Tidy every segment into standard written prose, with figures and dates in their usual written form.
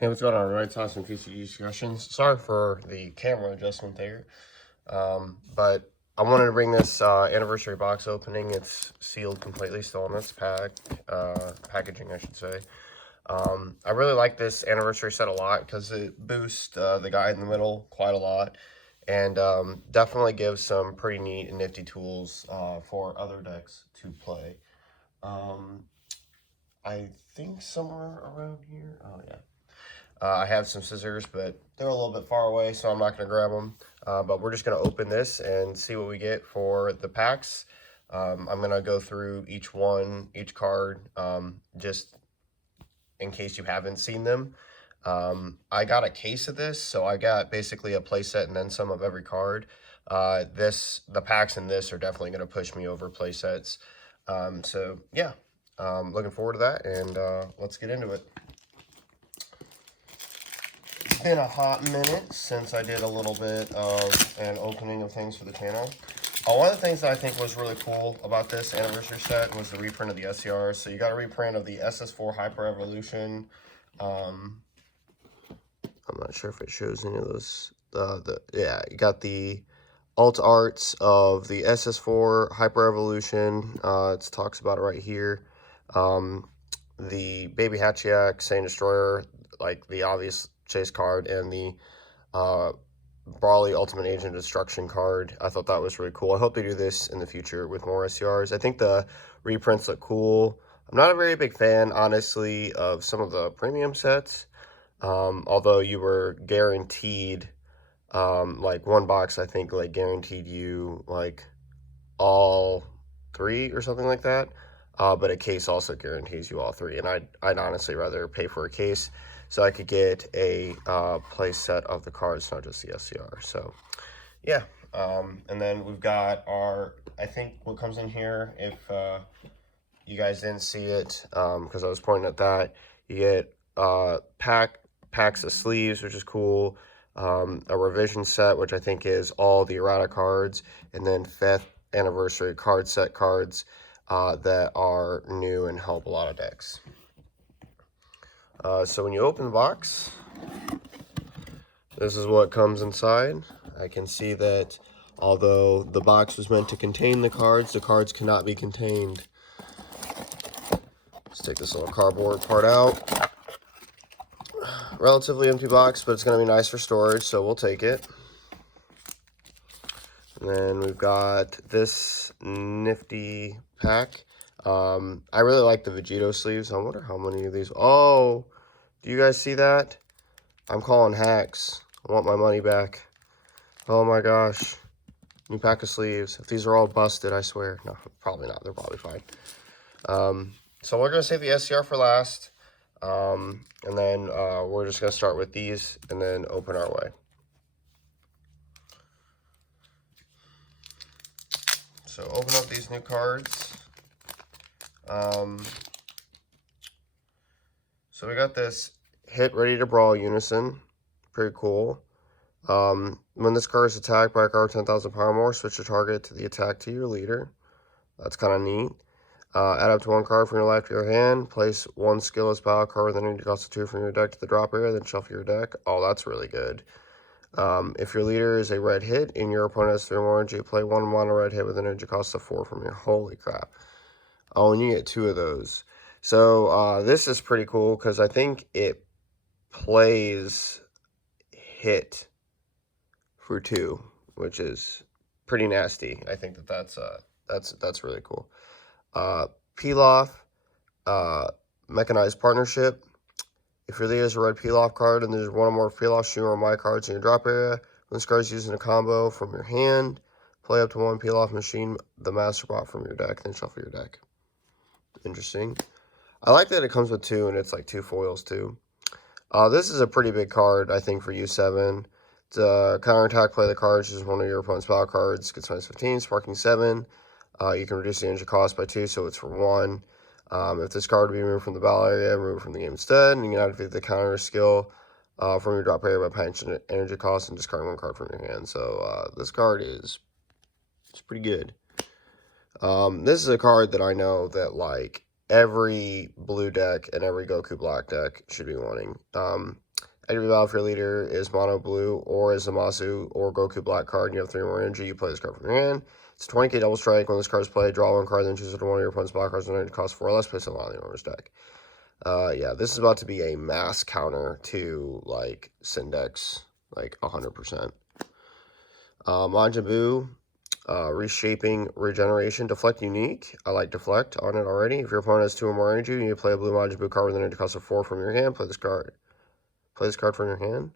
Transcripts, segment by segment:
Hey, what's going on, everybody? Toss some TCG discussions. Sorry for the camera adjustment there, but I wanted to bring this anniversary box opening. It's sealed completely, still in its packaging, I should say. I really like this anniversary set a lot because it boosts the guy in the middle quite a lot, and definitely gives some pretty neat and nifty tools for other decks to play. I think somewhere around here. Oh yeah. I have some scissors, but they're a little bit far away, so I'm not going to grab them. But we're just going to open this and see what we get for the packs. I'm going to go through each card, just in case you haven't seen them. I got a case of this, so I got basically a play set and then some of every card. The packs in this are definitely going to push me over play sets. So yeah, looking forward to that, and let's get into it. It's been a hot minute since I did a little bit of an opening of things for the channel. One of the things that I think was really cool about this anniversary set was the reprint of the SCRs. So you got a reprint of the SS4 Hyper Evolution. I'm not sure if it shows any of those. Yeah, you got the alt arts of the SS4 Hyper Evolution. It talks about it right here. The Baby Hatchiac, Saiyan Destroyer, like the obvious chase card, and the Brawly Ultimate Agent Destruction card. I thought that was really cool. I hope they do this in the future with more SCRs. I think the reprints look cool. I'm not a very big fan, honestly, of some of the premium sets. Although you were guaranteed, like one box, I think, like guaranteed you like all three or something like that. But a case also guarantees you all three, and I'd honestly rather pay for a case so I could get a play set of the cards, not just the SCR. So yeah, and then we've got I think what comes in here, if you guys didn't see it, because I was pointing at that, you get packs of sleeves, which is cool, a revision set, which I think is all the errata cards, and then 5th anniversary card set cards that are new and help a lot of decks. So when you open the box, this is what comes inside. I can see that although the box was meant to contain the cards cannot be contained. Let's take this little cardboard part out. Relatively empty box, but it's going to be nice for storage, so we'll take it. And then we've got this nifty pack. I really like the Vegito sleeves. I wonder how many of these. Oh, do you guys see that? I'm calling hacks. I want my money back. Oh my gosh. New pack of sleeves. If these are all busted, I swear. No, probably not. They're probably fine. So we're going to save the SCR for last. And then we're just going to start with these and then open our way. So open up these new cards. So we got this Hit Ready to Brawl Unison. Pretty cool. When this card is attacked by a card 10,000 power or more, switch your target to the attack to your leader. That's kind of neat. Add up to one card from your life to your hand. Place one skillless battle card with an energy cost of 2 from your deck to the drop area, then shuffle your deck. Oh, that's really good. If your leader is a red hit and your opponent has 3 more energy, play one mono red hit with an energy cost of 4 from your. Holy crap. Oh, and you get 2 of those. So this is pretty cool because I think it plays hit for 2, which is pretty nasty. I think that's really cool. Peel-off, Mechanized Partnership. If your leader is a red peel-off card and there's one or more peel-off Shooter or my cards in your drop area, when this card is using a combo from your hand, play up to one peel-off machine, the Master Bot from your deck, then shuffle your deck. Interesting. I like that it comes with 2 and it's like 2 foils too. This is a pretty big card, I think, for U7. To counterattack, play the card, choose one of your opponent's battle cards, gets minus 15, sparking 7. You can reduce the energy cost by 2, so it's for 1. If this card would be removed from the battle area, remove it from the game instead, and you can activate the counter skill from your drop area by punching energy cost and discarding 1 card from your hand. So this card it's pretty good. This is a card that I know that like every blue deck and every Goku black deck should be wanting. Activate battle if your leader is mono blue or is Zamasu or Goku black card and you have 3 more energy, you play this card from your hand. It's a 20k double strike. When this card is played, draw 1 card, then choose one of your opponent's black cards and it costs 4 or less, place it on the owner's deck. Yeah, this is about to be a mass counter to, like, Syndex, like, 100%. Majin Buu, Reshaping Regeneration, Deflect Unique. I like Deflect on it already. If your opponent has 2 or more energy, you need to play a blue Majin Buu card with an energy cost of 4 from your hand. Play this card. Play this card from your hand.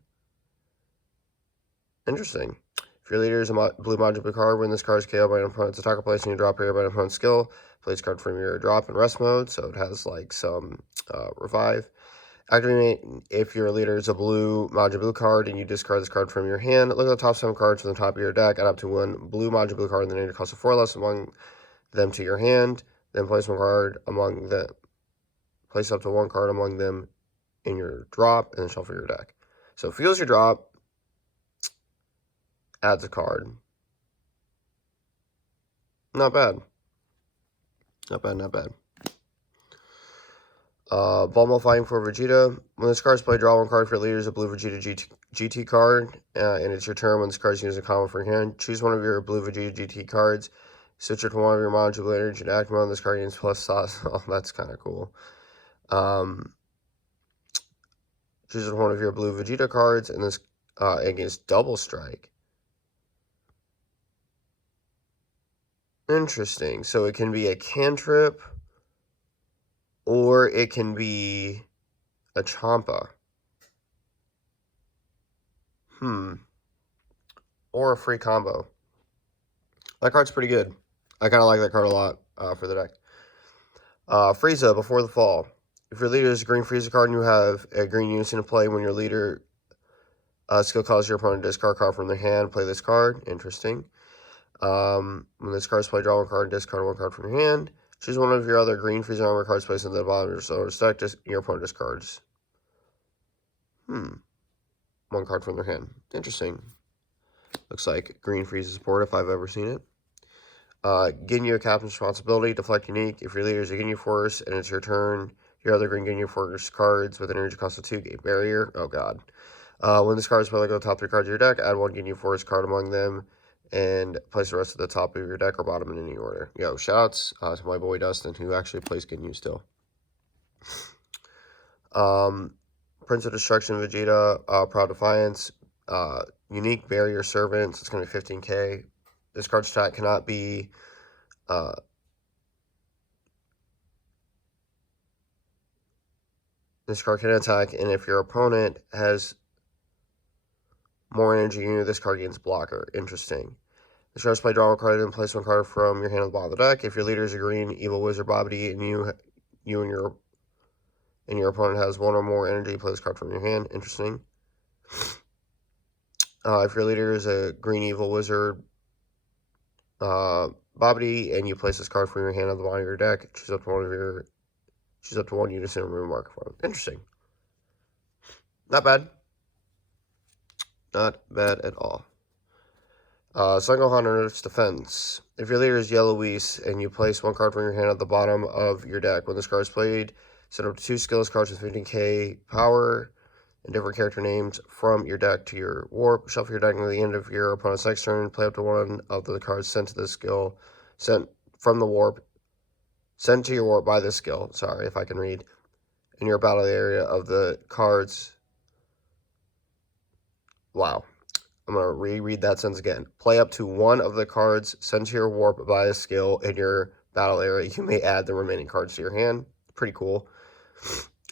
Interesting. If your leader is a blue Majin Buu card, when this card is KO'd by an opponent's attack or placing a drop area by an opponent's skill, play this card from your drop in rest mode, so it has like some revive. Activate if your leader is a blue Majin Buu card and you discard this card from your hand. Look at the top 7 cards from the top of your deck. Add up to 1 blue Majin Buu card and then energy cost of 4 less among them to your hand. Then place 1 card among them. Place up to 1 card among them in your drop and then shuffle your deck. So feels your drop. Adds a card. Not bad. Not bad, not bad. Bulma Fighting for Vegeta. When this card is played, draw 1 card for your leader is a blue Vegeta GT card. And it's your turn when this card is used in combo for your hand. Choose one of your blue Vegeta GT cards. Switch it to one of your Majin Buu energy and active mode. This card gains plus sauce. Oh, that's kind of cool. Choose one of your blue Vegeta cards. And this against double strike. Interesting. So it can be a cantrip, or it can be a Champa. Or a free combo. That card's pretty good. I kind of like that card a lot for the deck. Frieza, Before the Fall. If your leader is a green Frieza card and you have a green unison to play, when your leader skill causes your opponent to discard a card from their hand, play this card. Interesting. When this card is played, draw 1 card and discard 1 card from your hand. Choose one of your other green Frieza armor cards placed in the bottom of your deck. Your opponent discards. 1 card from their hand. Interesting. Looks like green Frieza support if I've ever seen it. Ginyu Captain's Responsibility, Deflect Unique. If your leader is a Ginyu Force and it's your turn, your other green Ginyu Force cards with an energy cost of 2 gain barrier. Oh god. When this card is played, go to the top 3 cards of your deck, add 1 Ginyu Force card among them, and place the rest at the top of your deck or bottom in any order. Yo, shoutouts to my boy Dustin, who actually plays Ginyu still. Prince of Destruction, Vegeta, Proud Defiance, Unique Barrier Servant, so it's going to be 15k. This card's stat cannot be this card can attack, and if your opponent has more energy than you, this card gains blocker. Interesting. This card's play, draw 1 card and place 1 card from your hand at the bottom of the deck. If your leader is a green evil wizard Babidi and you and your opponent has 1 or more energy, play this card from your hand. Interesting. If your leader is a green evil wizard Babidi and you place this card from your hand on the bottom of your deck, choose up to 1 unison and remove marker for them. Interesting. Not bad. Not bad at all. Son Gohan Earth's Defense. If your leader is Yellow Whis and you place 1 card from your hand at the bottom of your deck, when this card is played, set up to 2 skills cards with 15k power and different character names from your deck to your warp. Shuffle your deck near the end of your opponent's next turn. Play up to 1 of the cards sent to this skill, sent from the warp, sent to your warp by this skill. Sorry if I can read. In your battle area of the cards. Wow. I'm going to reread that sentence again. Play up to 1 of the cards sent to your warp by a skill in your battle area. You may add the remaining cards to your hand. Pretty cool.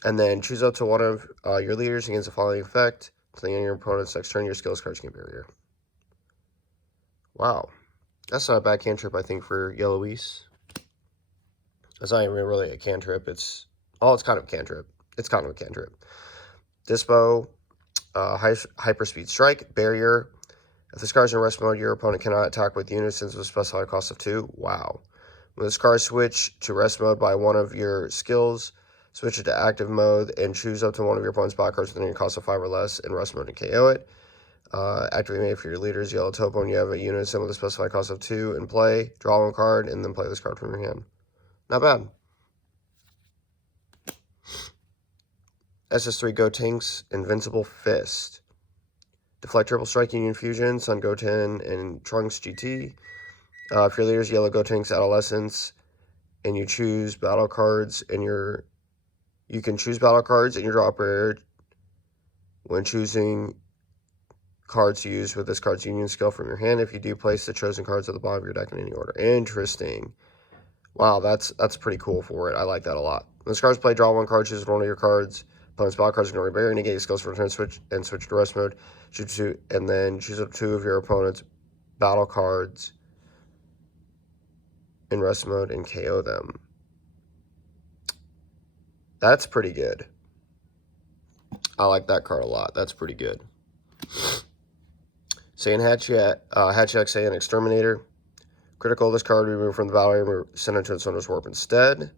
And then choose up to 1 of your leaders against the following effect. To the end of your opponent's next turn, your skills cards gain barrier. Wow. That's not a bad cantrip, I think, for Yellow Whis. It's not even really a cantrip. It's kind of a cantrip. It's kind of a cantrip. Dispo. Hyperspeed Strike, Barrier. If this card is in rest mode, your opponent cannot attack with unisons with a specified cost of 2. Wow. When this card switch to rest mode by 1 of your skills, switch it to active mode and choose up to 1 of your opponent's back cards with a cost of 5 or less in rest mode and KO it. Activate if your leader is Yellow Topo and you have a unison with a specified cost of 2 in play. Draw 1 card and then play this card from your hand. Not bad. SS3 Gotenks, Invincible Fist. Deflect Triple Strike Union Fusion, Sun Goten, and Trunks GT. If your leader is Yellow Gotenks Adolescence, and you choose battle cards in your... You can choose battle cards in your drop area when choosing cards to use with this card's union skill from your hand. If you do, place the chosen cards at the bottom of your deck in any order. Interesting. Wow, that's pretty cool for it. I like that a lot. When this card's played, draw one card, choose one of your cards. Opponent's battle cards ignore barrier, negate skills for turn, switch to rest mode. Choose two, and then choose up 2 of your opponent's battle cards in rest mode and KO them. That's pretty good. I like that card a lot. That's pretty good. Saiyan Hatchet Saiyan Exterminator. Critical, this card removed from the battle area, send it to its owner's warp instead.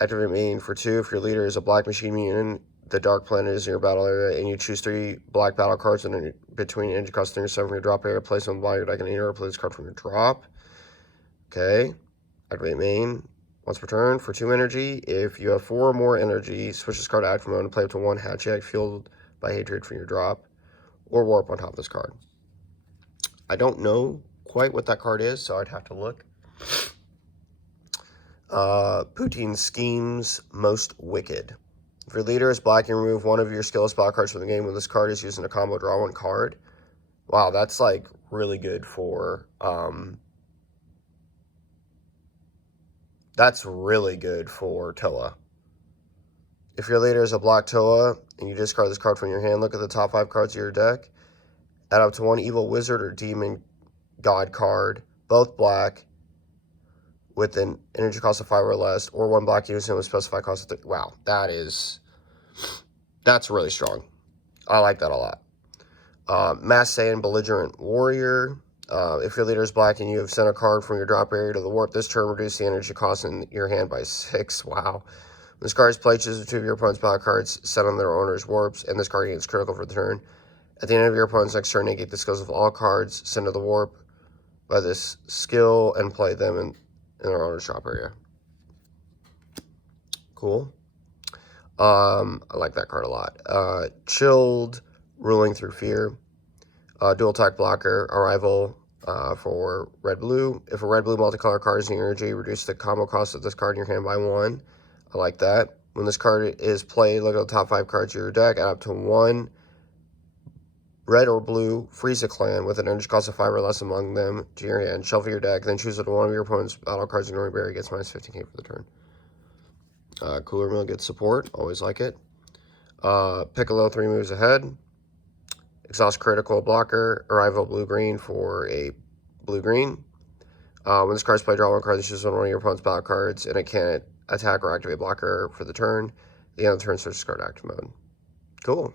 Activate main for 2. If your leader is a black machine minion, the dark planet is in your battle area, and you choose 3 black battle cards in between energy cost 37 from your drop area, place them on the bottom of your deck in any order, play this card from your drop. Okay. Activate main once per turn for 2 energy. If you have 4 or more energy, switch this card to active mode and play up to 1 Hatchet fueled by hatred from your drop, or warp on top of this card. I don't know quite what that card is, so I'd have to look. Poutine Schemes Most Wicked. If your leader is black, you remove 1 of your skill spell cards from the game. When this card is used in a combo, draw 1 card. Wow, that's like really good for that's really good for Toa. If your leader is a black Toa and you discard this card from your hand, look at the top 5 cards of your deck. Add up to 1 evil wizard or demon god card, both black, with an energy cost of 5 or less, or 1 black unison with specified cost of 3. Wow, that's really strong. I like that a lot. Mass Saiyan Belligerent Warrior. If your leader is black and you have sent a card from your drop area to the warp, this turn reduce the energy cost in your hand by 6. Wow. When this card is played, choose 2 of your opponent's battle cards set on their owner's warps, and this card gains critical for the turn. At the end of your opponent's next turn, negate the skills of all cards sent to the warp by this skill and play them in their owner's drop area. Cool. I like that card a lot. Chilled Ruling Through Fear. Dual attack blocker, arrival for red-blue. If a red-blue multicolor card is in your energy, reduce the combo cost of this card in your hand by 1. I like that. When this card is played, look at the top 5 cards of your deck, add up to 1 red or blue Frieza clan with an energy cost of 5 or less among them to your hand. Shuffle your deck, then choose one of your opponent's battle cards ignoring barrier, gets minus 15k for the turn. Cooler Mill gets support, always like it. Piccolo 3 moves ahead. Exhaust critical blocker, arrival blue-green for a blue-green. When this card's played, draw 1 card, choose one of your opponent's battle cards, and it can't attack or activate blocker for the turn. At the end of the turn, switch this card to active mode. Cool.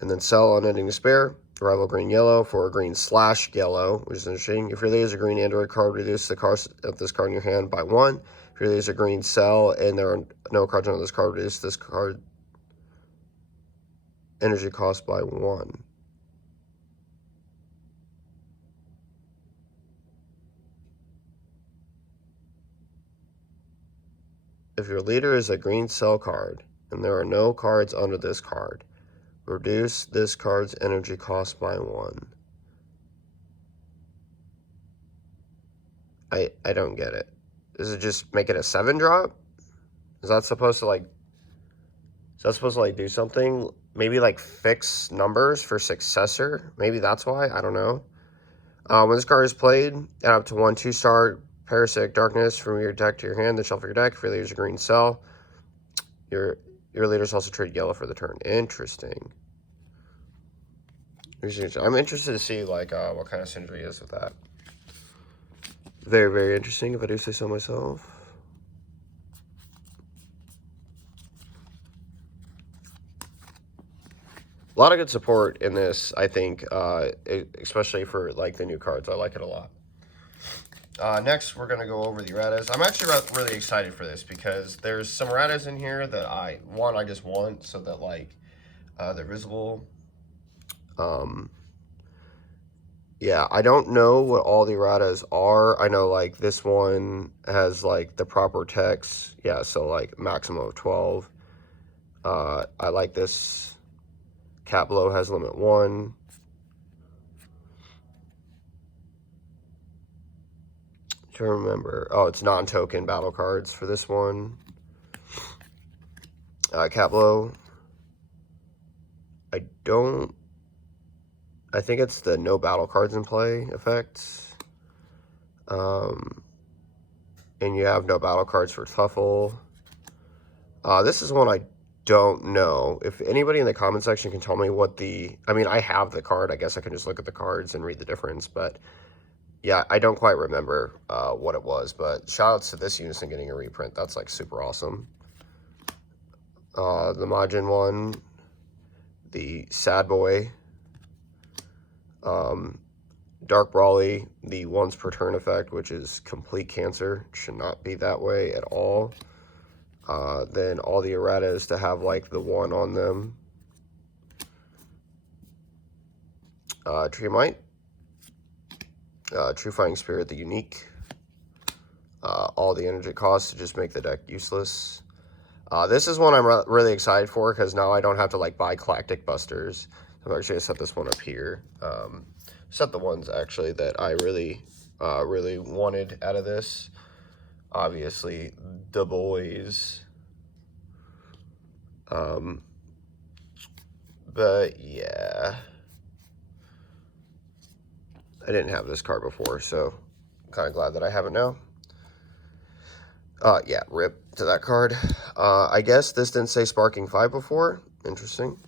And then Cell Unending Despair, arrival green-yellow for a green/yellow, which is interesting. If your leader is a green android card, reduce the cost of this card in your hand by 1. If your leader is a green cell and there are no cards on this card, reduce this card energy cost by 1. If your leader is a green cell card and there are no cards under this card, reduce this card's energy cost by 1. I don't get it. Does it just make it a 7 drop? Is that supposed to do something? Maybe like fix numbers for successor? Maybe that's why? I don't know. When this card is played, add up to 1 2-star Parasitic Darkness from your deck to your hand, then shuffle your deck. If your leader's a green cell, your leader's also trade yellow for the turn. Interesting. I'm interested to see like what kind of synergy is with that. Very, very interesting, if I do say so myself. A lot of good support in this, I think, especially for like the new cards. I like it a lot. Next, we're going to go over the erratas. I'm actually really excited for this because there's some erratas in here that I just want so that like they're visible. Yeah, I don't know what all the erratas are. I know, like, this one has, like, the proper text. Yeah, so, like, maximum of 12. I like this. Cap below has limit 1. To remember. Oh, it's non-token battle cards for this one. Cap below. I think it's the no battle cards in play effect. And you have no battle cards for Tuffle. This is one I don't know. If anybody in the comment section can tell me what I mean, I have the card. I guess I can just look at the cards and read the difference. But yeah, I don't quite remember what it was. But shout outs to this Unison getting a reprint. That's like super awesome. The Majin one. The Sad Boy. Dark Brawly, the once per turn effect, which is complete cancer. Should not be that way at all. Then all the erratas to have like the 1 on them. Tree Might. True Fighting Spirit, the unique. All the energy costs to just make the deck useless. This is one I'm really excited for because now I don't have to like buy Galactic Busters. I'm actually going to set this one up here. Set the ones actually that I really wanted out of this. Obviously, the boys. But yeah, I didn't have this card before, so I'm kind of glad that I have it now. Yeah, rip to that card. I guess this didn't say Sparking 5 before. Interesting.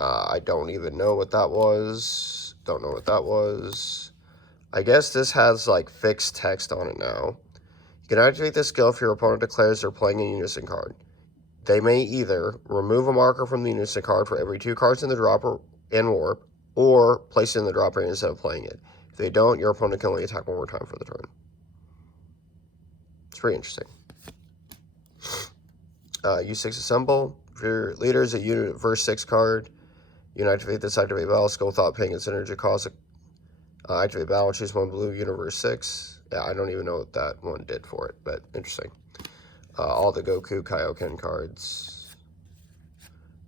I don't even know what that was. Don't know what that was. I guess this has, like, fixed text on it now. You can activate this skill if your opponent declares they're playing a Unison card. They may either remove a marker from the Unison card for every 2 cards in the drop in Warp, or place it in the drop area instead of playing it. If they don't, your opponent can only attack 1 more time for the turn. It's pretty interesting. U6 Assemble. For your leader is a unit verse 6 card. You can activate this, activate battle skill without paying its energy cost. Activate battle, choose 1 blue, universe 6. Yeah, I don't even know what that one did for it, but interesting. All the Goku Kaioken cards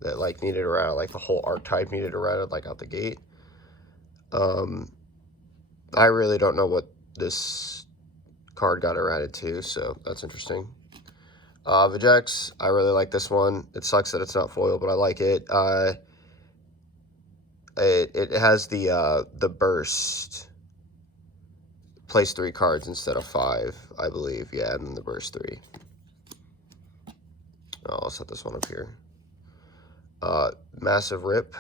that like needed errata, like the whole archetype needed errata, like out the gate. I really don't know what this card got errata to, so that's interesting. Vegex, I really like this one. It sucks that it's not foil, but I like it. It has the burst. Place 3 cards instead of 5, I believe. Yeah, and then the burst 3. I'll set this one up here. Massive Rip.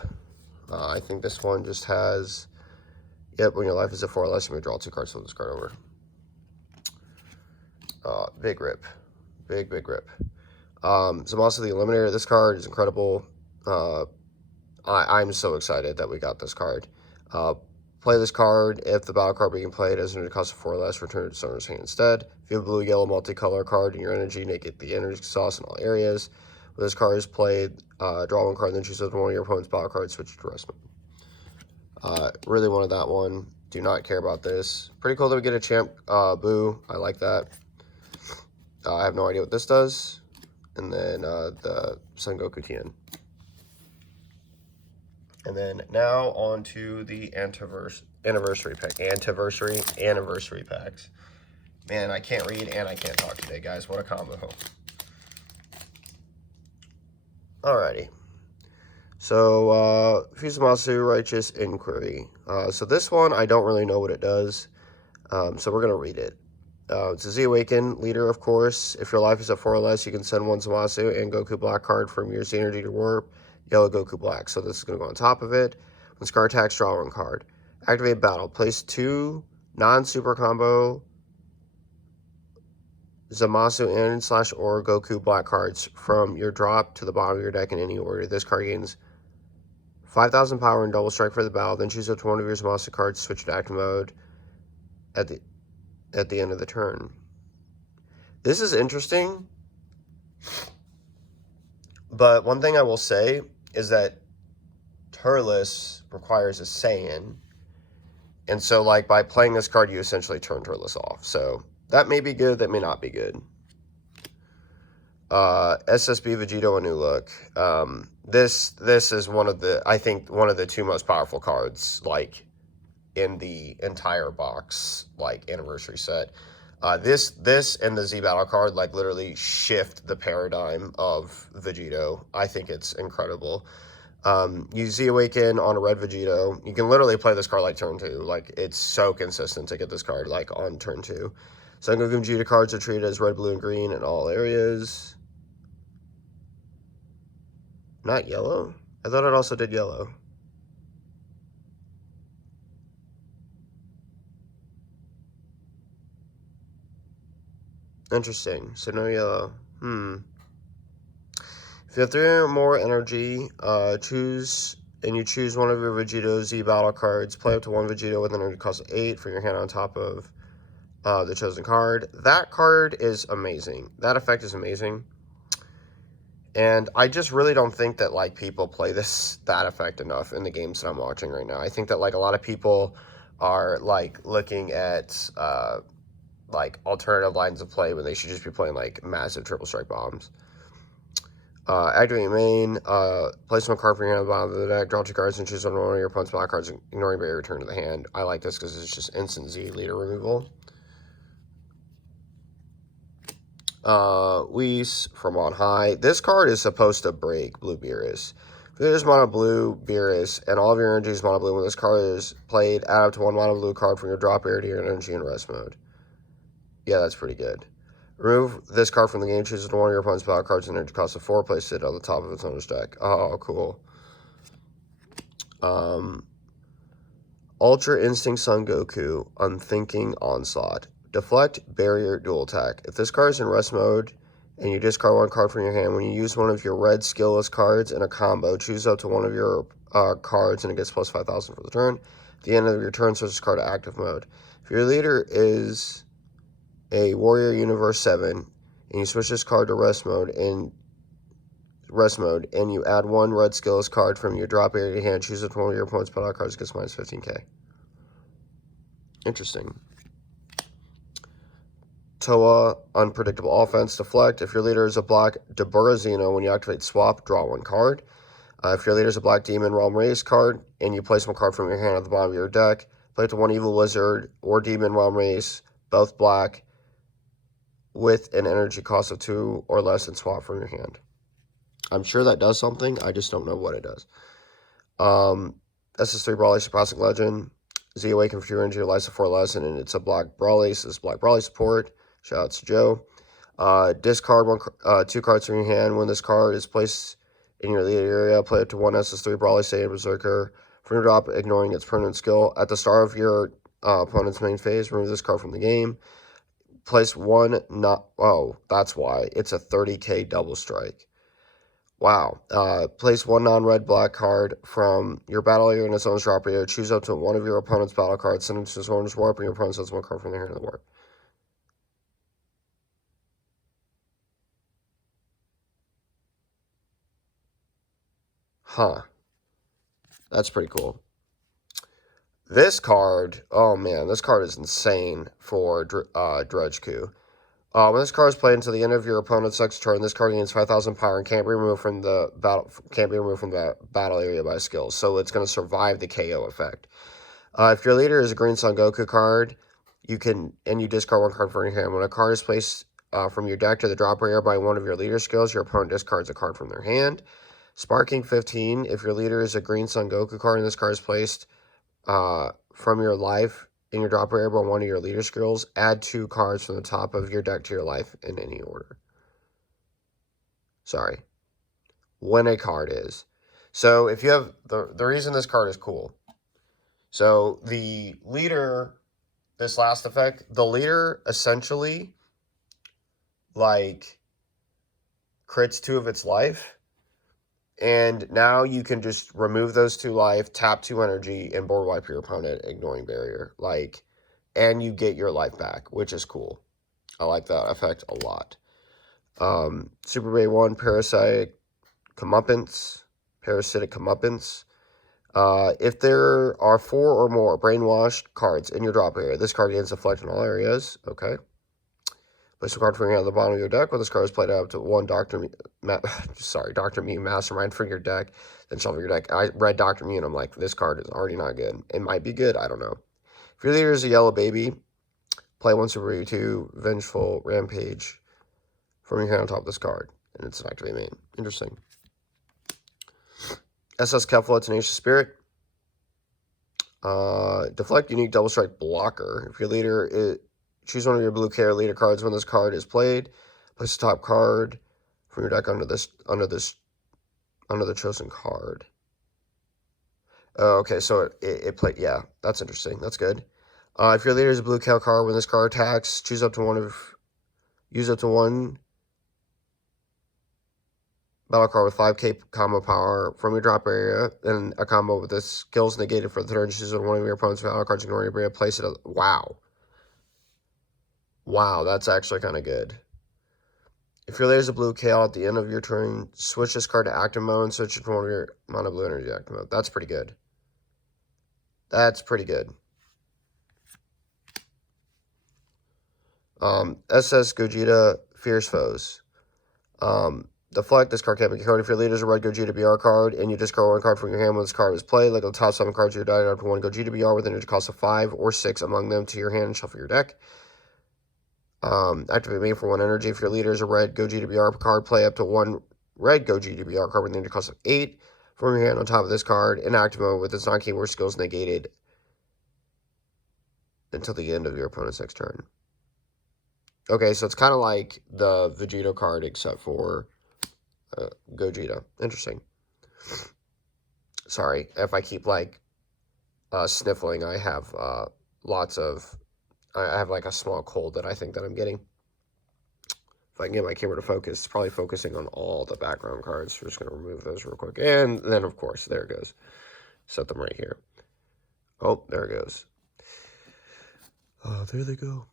I think this one just has... Yep, when your life is at 4 or less, you may draw 2 cards, flip this card over. Big Rip. Big Rip. Zamasu the Eliminator. This card is incredible. I'm so excited that we got this card. Play this card. If the battle card being played has an energy cost of 4 or less, return it to owner's hand instead. If you have a blue-yellow multicolor card in your energy, negate the energy exhaust in all areas. When this card is played, draw 1 card, then choose one of your opponent's battle cards, switch to rest. Really wanted that one. Do not care about this. Pretty cool that we get a champ boo. I like that. I have no idea what this does. And then the Son Goku Tien. And then now on to the anniversary packs. Man, I can't read and I can't talk today, guys. What a combo. Alrighty. So, Fusamasu, Righteous Inquiry. So this one, I don't really know what it does. So we're going to read it. It's a Z Awaken leader, of course. If your life is at 4 or less, you can send 1 Zamasu and Goku Black card from your Z energy to Warp. Yellow Goku Black. So this is going to go on top of it. When Scar attacks, draw 1 card. Activate battle. Place 2 non-super combo Zamasu and / or Goku Black cards from your drop to the bottom of your deck in any order. This card gains 5,000 power and double strike for the battle. Then choose up to 1 of your Zamasu cards, switch to active mode at the end of the turn. This is interesting. But one thing I will say is that Turles requires a Saiyan, And so, like, by playing this card, you essentially turn Turles off. So that may be good, that may not be good. SSB Vegito, a new look. This is one of the, I think, one of the two most powerful cards, like, in the entire box, like, anniversary set. This and the Z Battle card, like, literally shift the paradigm of Vegito. I think it's incredible. You Z Awaken on a red Vegito. You can literally play this card like turn 2. Like, it's so consistent to get this card, like, on turn 2. Sengoku Vegeta cards are treated as red, blue, and green in all areas. Not yellow? I thought it also did yellow. Interesting. So no yellow. If you have 3 or more energy, choose one of your Vegito Z battle cards. Play up to 1 Vegito with an energy cost of 8 for your hand on top of the chosen card. That card is amazing. That effect is amazing. And I just really don't think that, like, people play that effect enough in the games that I'm watching right now. I think that, like, a lot of people are, like, looking at, like, alternative lines of play when they should just be playing, like, massive triple strike bombs. Activate main, place one card from your hand at the bottom of the deck, draw 2 cards and choose one of your opponent's black cards, ignoring barrier, return to the hand. I like this because it's just instant Z leader removal. Whis from on high. This card is supposed to break blue Beerus. If there's mono blue Beerus and all of your energy is mono blue, when this card is played, add up to 1 mono blue card from your drop area to your energy in rest mode. Yeah, that's pretty good. Remove this card from the game, choose one of your opponent's battle cards and energy cost of 4, place it on the top of its owner's deck. Oh, cool. Ultra Instinct Son Goku, Unthinking Onslaught. Deflect, Barrier, Dual Attack. If this card is in rest mode and you discard 1 card from your hand, when you use one of your red skillless cards in a combo, choose up to 1 of your cards and it gets plus 5,000 for the turn. At the end of your turn, switch this card to active mode. If your leader is a Warrior Universe 7 and you switch this card to rest mode and you add 1 red skillless card from your drop area to hand, choose up to 1 of your opponent's battle cards, gets minus 15k. Interesting. Toa, Unpredictable Offense, Deflect. If your leader is a black Deburazino, when you activate Swap, draw 1 card. If your leader is a black Demon Realm Race card, and you place 1 card from your hand at the bottom of your deck, play it to 1 Evil Wizard or Demon Realm Race, both black, with an energy cost of 2 or less, and swap from your hand. I'm sure that does something. I just don't know what it does. SS3 Brawly, Surpassing Legend. Z Awaken for 2 energy, life of 4 less, and it's a black Brawly, so it's black Brawly support. Shout out to Joe. Discard 2 cards from your hand. When this card is placed in your lead area, play it to 1 SS3 Brawly Saiyan Berserker. From your drop, ignoring its permanent skill. At the start of your opponent's main phase, remove this card from the game. Place 1, oh, that's why. It's a 30k double strike. Wow. Place 1 non-red black card from your battle area in its own drop area. Choose up to 1 of your opponent's battle cards. Send it to its owner's warp, and your opponent sends 1 card from their hand to the warp. Huh. That's pretty cool. This card, oh man, this card is insane for Dredge Coup. When this card is played until the end of your opponent's next turn, this card gains 5,000 power and can't be removed from the battle area by skill. So it's going to survive the KO effect. If your leader is a Green Son Goku card, you discard 1 card from your hand. When a card is placed from your deck to the drop area by 1 of your leader skills, your opponent discards a card from their hand. Sparking 15. If your leader is a Green Son Goku card and this card is placed from your life in your drop area by 1 of your leader skills, add 2 cards from the top of your deck to your life in any order. Sorry. When a card is. So if you have, the reason this card is cool. So the leader, this last effect, the leader essentially, like, crits 2 of its life. And now you can just remove those 2 life, tap 2 energy, and board wipe your opponent, ignoring barrier. Like, and you get your life back, which is cool. I like that effect a lot. Super Bay 1, Parasitic Comeuppance. If there are 4 or more brainwashed cards in your drop area, this card gains deflect in all areas. Okay. Place a card from your hand at the bottom of your deck. When this card is played out to one Dr. Mew Mastermind from your deck, then shuffle your deck. I read Dr. Mew and I'm like, this card is already not good. It might be good, I don't know. If your leader is a yellow baby, play 1 Super 2 Vengeful Rampage from your hand on top of this card. And it's an activate main. Interesting. SS Kefla, Tenacious Spirit. Deflect, unique double strike blocker. If your leader is, choose one of your blue care leader cards when this card is played. Place the top card from your deck under the chosen card. Oh, okay, so it played. Yeah, that's interesting. That's good. If your leader is a blue care card, when this card attacks, use up to one battle card with 5k combo power from your drop area, and a combo with the skills negated for the turn. Choose one of your opponent's battle cards, ignore your area, place it. Wow. Wow, that's actually kind of good. If your leader is a blue KO at the end of your turn, switch this card to active mode and switch it to one of your mono blue energy active mode. That's pretty good. That's pretty good. SS Gogeta Fierce Foes. Deflect, this card can't be card. If your leader is a red Gogeta BR card and you discard one card from your hand when this card is played, like the top 7 cards of your deck after one Gogeta BR with an energy cost of 5 or 6 among them to your hand and shuffle your deck. Activate main for 1 energy. If your leader is a red Gogeta BR card, play up to 1 red Gogeta BR card with an energy cost of 8 from your hand on top of this card in active mode with its non-keyword skills negated until the end of your opponent's next turn. Okay, so it's kind of like the Vegeta card except for Gogeta. Interesting. Sorry if I keep like sniffling. I have I have like a small cold that I think that I'm getting. If I can get my camera to focus, it's probably focusing on all the background cards. We're just going to remove those real quick. And then, of course, there it goes. Set them right here. Oh, there it goes. Oh, there they go.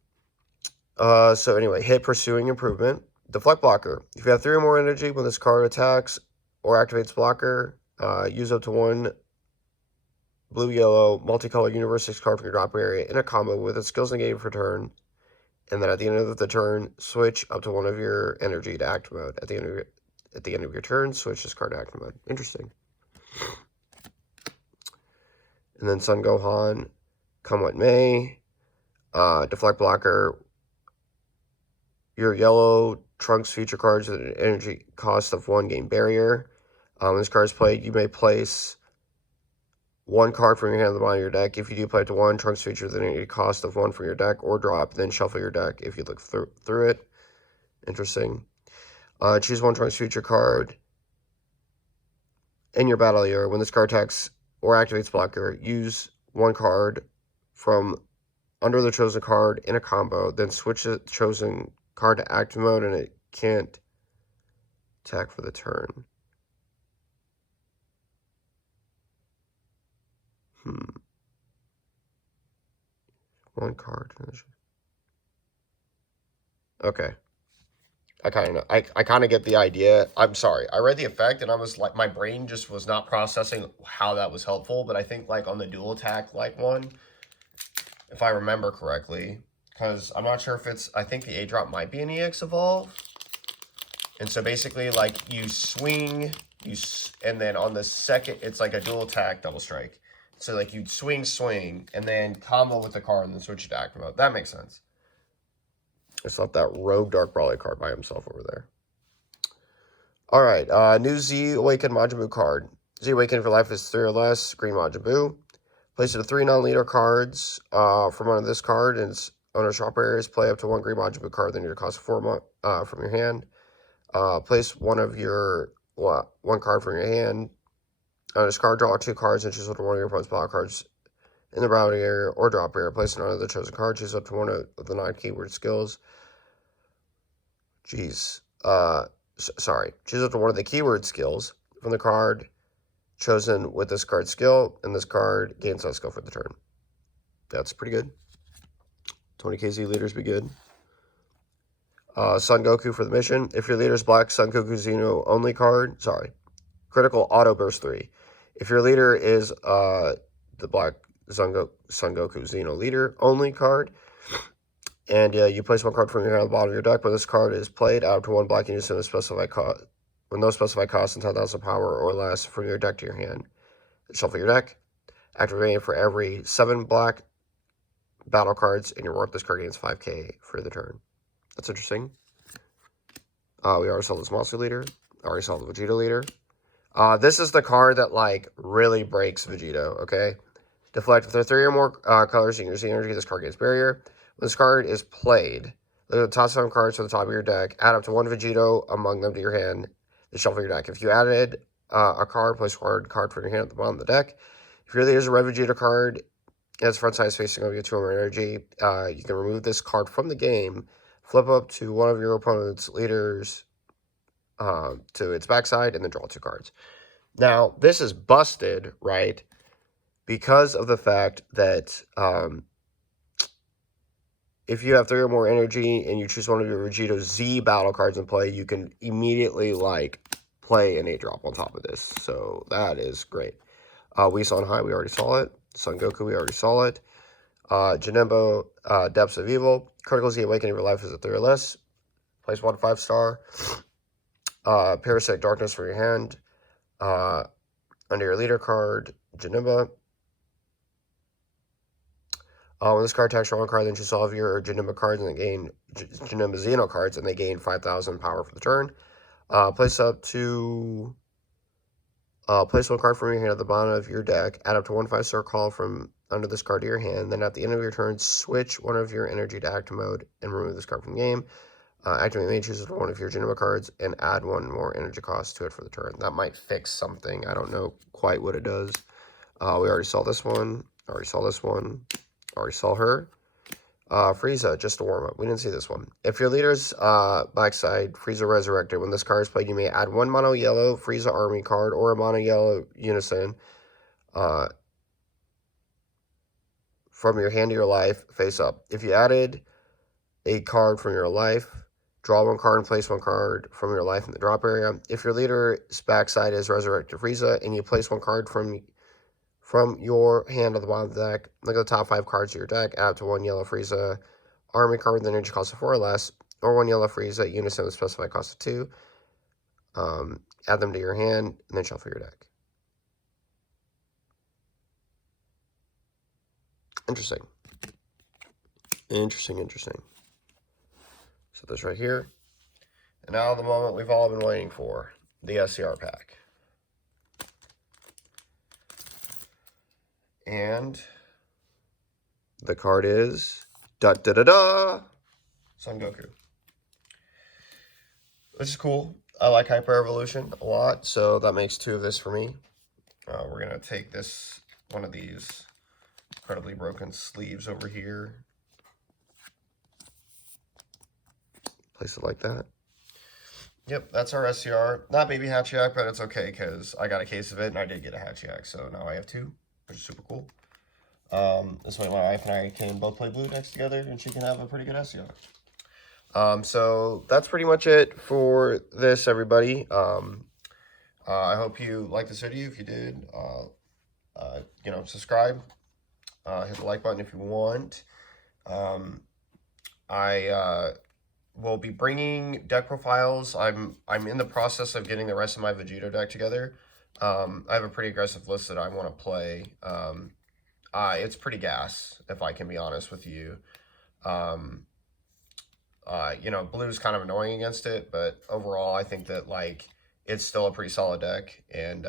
So anyway, hit Pursuing Improvement. Deflect Blocker. If you have 3 or more energy when this card attacks or activates blocker, use up to 1 blue-yellow multicolored Universe 6 card from your drop area in a combo with its skills negated for turn. And then at the end of the turn, switch up to 1 of your energy to active mode. At the end of your turn, switch this card to active mode. Interesting. And then Sun Gohan, Come What May. Deflect Blocker. Your yellow Trunks feature cards with an energy cost of 1 gain barrier. When this card is played, you may place 1 card from your hand to the bottom of your deck. If you do play it to 1, Trunks feature with an energy cost of 1 from your deck or drop, then shuffle your deck if you look through it. Interesting. Choose 1 Trunks feature card in your battle area. When this card attacks or activates blocker, use 1 card from under the chosen card in a combo, then switch the chosen card to active mode and it can't attack for the turn. 1 card. Okay. I kind of get the idea. I'm sorry. I read the effect and I was like, my brain just was not processing how that was helpful. But I think like on the dual attack like one, if I remember correctly, because I'm not sure if it's, I think the A drop might be an EX evolve. And so basically like you swing, and then on the second, it's like a dual attack double strike. So like you'd swing, and then combo with the card and then switch it to active mode. That makes sense. I just left that Rogue Dark Brawler card by himself over there. All right, new Z Awaken Majin Buu card. Z Awaken for life is 3 or less, green Majin Buu. Place it to 3 non-leader cards from under this card, and its owner's drop areas. Play up to 1 green Majin Buu card, then your cost of 4 from your hand. Place one card from your hand. On this card, draw 2 cards and choose up to 1 of your opponent's battle cards in the routing area or drop area. Place it under the chosen card. Choose up to 1 of the 9 keyword skills. Jeez. Sorry. Choose up to 1 of the keyword skills from the card chosen with this card skill, and this card gains that skill for the turn. That's pretty good. 20 KZ leaders be good. Son Goku for the mission. If your leader is black, Son Goku Xeno only card. Sorry. Critical Auto Burst 3. If your leader is the black Son Goku Xeno leader only card, and you place one card from your hand on the bottom of your deck, when this card is played, add up to one black units in a specified cost, with no specified cost and 10,000 power or less from your deck to your hand. Shuffle your deck. Activating for every 7 black battle cards in your warp. This card gains 5k for the turn. That's interesting. We already saw the Zamasu leader. Already saw the Vegeta leader. This is the card that, like, really breaks Vegito, okay? Deflect. If there are 3 or more colors in your Z energy, this card gains barrier. When this card is played, look at the top 7 cards to the top of your deck. Add up to 1 Vegito among them to your hand. Then shuffle your deck. If you added a card, place a card from your hand at the bottom of the deck. If your leader is a red Vegeta card, and its front side is facing over you 2 more energy, you can remove this card from the game, flip up to one of your opponent's leaders to its backside, and then draw 2 cards. Now, this is busted, right? Because of the fact that if you have 3 or more energy and you choose one of your Vegito Z battle cards in play, you can immediately, like, play an 8-drop on top of this. So that is great. We saw on high, we already saw it. Son Goku, we already saw it. Janembo, Depths of Evil. Critical Z Awakening of your life is a 3 or less. Place 1 5-star. Parasitic Darkness for your hand. Under your leader card, Janemba. When this card attacks your own card, then choose all of your Janemba cards and they gain Janemba Xeno cards, and they gain 5,000 power for the turn. Place up to place 1 card from your hand at the bottom of your deck. Add up to 1 5-star call from under this card to your hand. Then at the end of your turn, switch one of your energy to active mode and remove this card from the game. Activate main, choose one of your Janemba cards and add 1 more energy cost to it for the turn. That might fix something. I don't know quite what it does. We already saw this one. Already saw this one. Already saw her. Frieza, just a warm-up. We didn't see this one. If your leader's backside, Frieza Resurrected, when this card is played, you may add 1 mono yellow Frieza Army card or a mono yellow Unison from your hand to your life face up. If you added a card from your life, draw 1 card and place 1 card from your life in the drop area. If your leader's backside is Resurrected Frieza and you place 1 card from your hand on the bottom of the deck, look at the top 5 cards of your deck, add to 1 yellow Frieza Army card with an energy cost of 4 or less, or 1 yellow Frieza Unison with a specified cost of 2. Add them to your hand, and then shuffle your deck. Interesting. Interesting. Set this right here. And now the moment we've all been waiting for, the SCR pack. And the card is Son Goku. Which is cool. I like Hyper Evolution a lot, so that makes 2 of this for me. We're gonna take this, one of these incredibly broken sleeves over here. Place it like that. Yep, that's our SCR. Not Baby Hatchiyak, but it's okay because I got a case of it and I did get a Hatchiyak, so now I have 2. Which is super cool. This way my wife and I can both play blue decks together and she can have a pretty good SCR. So that's pretty much it for this, everybody. I hope you liked this video. If you did, subscribe. Hit the like button if you want. I will be bringing deck profiles. I'm in the process of getting the rest of my Vegito deck together. I have a pretty aggressive list that I want to play. It's pretty gas, if I can be honest with you. Blue's kind of annoying against it, but overall, I think that, like, it's still a pretty solid deck, and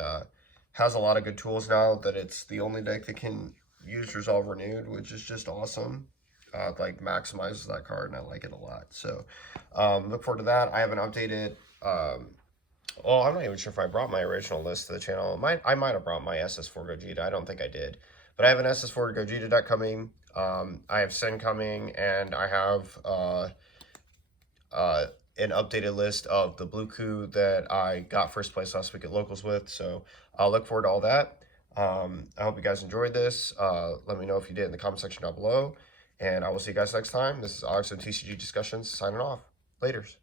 has a lot of good tools now that it's the only deck that can use Resolve Renewed, which is just awesome. Like, maximizes that card, and I like it a lot. So, look forward to that. I have an updated... well, I'm not even sure if I brought my original list to the channel. I might have brought my SS4 Gogeta. I don't think I did. But I have an SS4 Gogeta deck coming. I have Sin coming, and I have an updated list of the Blue Coup that I got first place last week at Locals with. So I'll look forward to all that. I hope you guys enjoyed this. Let me know if you did in the comment section down below. And I will see you guys next time. This is Alex of TCG Discussions signing off. Laters.